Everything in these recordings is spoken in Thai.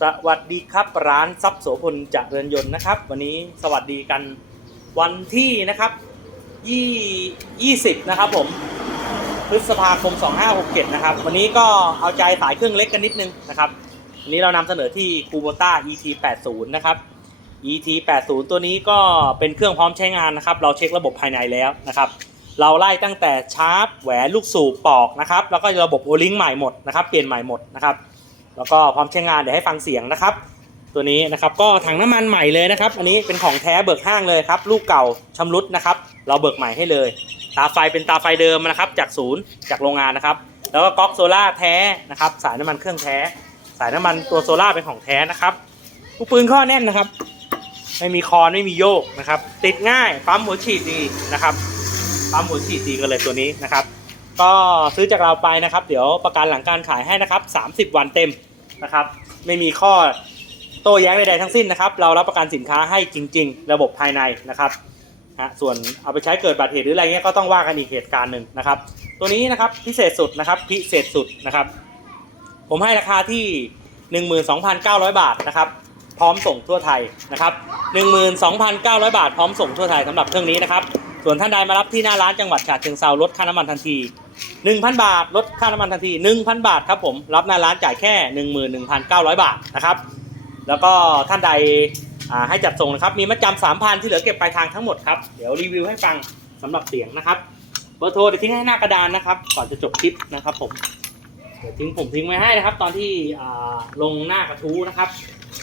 สวัสดีครับร้านทรัพย์โสพลเจริญยนต์นะครับ วันนี้สวัสดีกันวันที่นะครับยี่ยี่สิบนะครับผมพฤษภาคม 2567 นะครับ วันนี้ก็เอาใจสายเครื่องเล็กกันนิดนึงนะครับวันนี้เรานำเสนอที่ Kubota ET 80นะครับ ET 80ตัวนี้ก็เป็นเครื่องพร้อมใช้งานนะครับ เราเช็คระบบภายในแล้วนะครับ เราไล่ตั้งแต่ชาร์ปแหวนลูกสูบปอกนะครับ แล้วก็ระบบโอลิงใหม่หมดนะครับ เปลี่ยนใหม่หมดนะครับ แล้วก็พร้อมใช้งานเดี๋ยวให้ฟังเสียงนะครับ ตัวนี้นะครับก็ถังน้ำมันใหม่เลยนะครับ อันนี้เป็นของแท้เบิกห้างเลยครับ ลูกเก่าชำรุดนะครับ เราเบิกใหม่ให้เลย ตาไฟเป็นตาไฟเดิมนะครับ จากศูนย์จากโรงงานนะครับ แล้วก็ก๊อกโซล่าแท้นะครับ สายน้ำมันเครื่องแท้ สายน้ำมันตัวโซล่าเป็นของแท้นะครับลูกปืนข้อแน่นนะครับ ไม่มีคอนไม่มีโยกนะครับ ติดง่ายปั๊มหัวฉีดดีนะครับปั๊มหัวฉีดดีกันเลยตัวนี้นะครับ ก็ซื้อจากเราไปนะครับ เดี๋ยวประกันหลังการขายให้นะครับ 30 วันเต็ม นะครับ ไม่มีข้อโต้แย้งใดๆทั้งสิ้นนะครับ เรารับประกันสินค้าให้จริง ๆ ระบบภายในนะครับฮะส่วนเอาไปใช้เกิดบาดเหตุหรืออะไรเงี้ยก็ต้องว่ากันอีกเหตุการณ์หนึ่งนะครับ ตัวนี้นะครับพิเศษสุดนะครับพิเศษสุดนะครับ ผมให้ราคาที่ 12,900 บาทนะครับ พร้อมส่งทั่วไทยนะครับ 12,900 บาท พร้อมส่งทั่วไทยสำหรับเครื่องนี้นะครับ ส่วนท่านใดมารับที่หน้าร้านจังหวัดฉะเชิงเซาลดค่าน้ำมันทันที 1,000 บาทลดค่าน้ำมันทันที 1,000 บาทครับผมรับหน้าร้านจ่ายแค่ 11,900 บาทนะครับแล้วก็ท่านใดให้จัดส่งนะครับ มีมัดจำ3,000ที่เหลือเก็บปลายทางทั้งหมดครับ เดี๋ยวรีวิวให้ฟังสำหรับเสียงนะครับเบอร์โทรเดี๋ยวทิ้งให้หน้ากระดานนะครับ ก่อนจะจบคลิปนะครับผมเดี๋ยวทิ้งผมทิ้งไว้ให้นะครับ ตอนที่ลงหน้ากระทู้นะครับ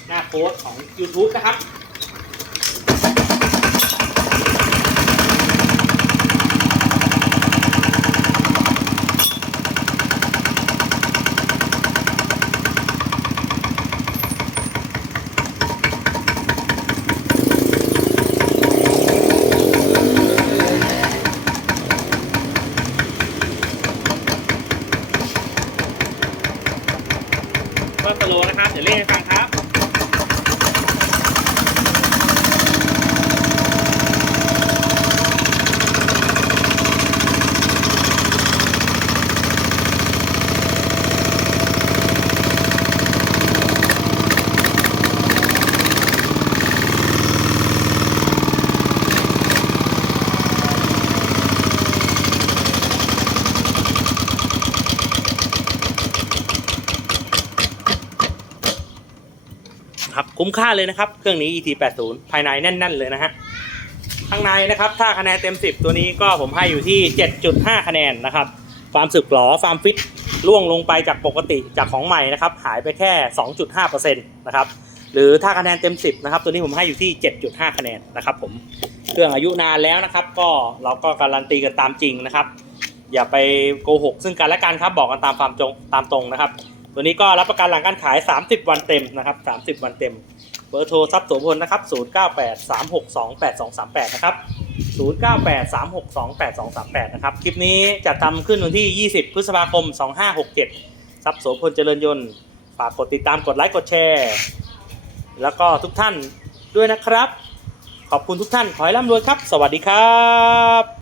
หน้าโพสของ YouTube นะครับ โลนะครับ เดี๋ยวเล่นให้ฟังครับ ครับคุ้มค่าเลยนะครับ เครื่องนี้ ET 80ภายในแน่น ๆ เลยนะฮะข้างในนะครับ ถ้าคะแนนเต็ม 10 ตัวนี้ก็ผมให้อยู่ที่ 7.5 คะแนนนะครับความสึกหรอความฟิตล่วงลงไปจากปกติจากของใหม่นะครับ หายไปแค่ 2.5%นะครับหรือถ้าคะแนนเต็ม 10 นะครับ ตัวนี้ผมให้อยู่ที่ 7.5 คะแนนนะครับ ผมเครื่องอายุนานแล้วนะครับ ก็เราก็การันตีกันตามจริงนะครับ อย่าไปโกหกซึ่งกันและกันครับบอกกันตามความจงตามตรงนะครับ ตัวนี้ก็รับประกันหลังการขาย 30 วันเต็มนะครับ 30 วันเต็ม เบอร์โทรทรัพย์โสพลนะครับ 0983628238 นะครับ 0983628238 นะครับ คลิปนี้จะทำขึ้นวันที่ 20 พฤษภาคม 2567 ทรัพย์โสพลเจริญยนต์ ฝากกดติดตามกดไลค์กดแชร์ แล้วก็ทุกท่านด้วยนะครับ ขอบคุณทุกท่านขอให้ร่ำรวยครับ สวัสดีครับ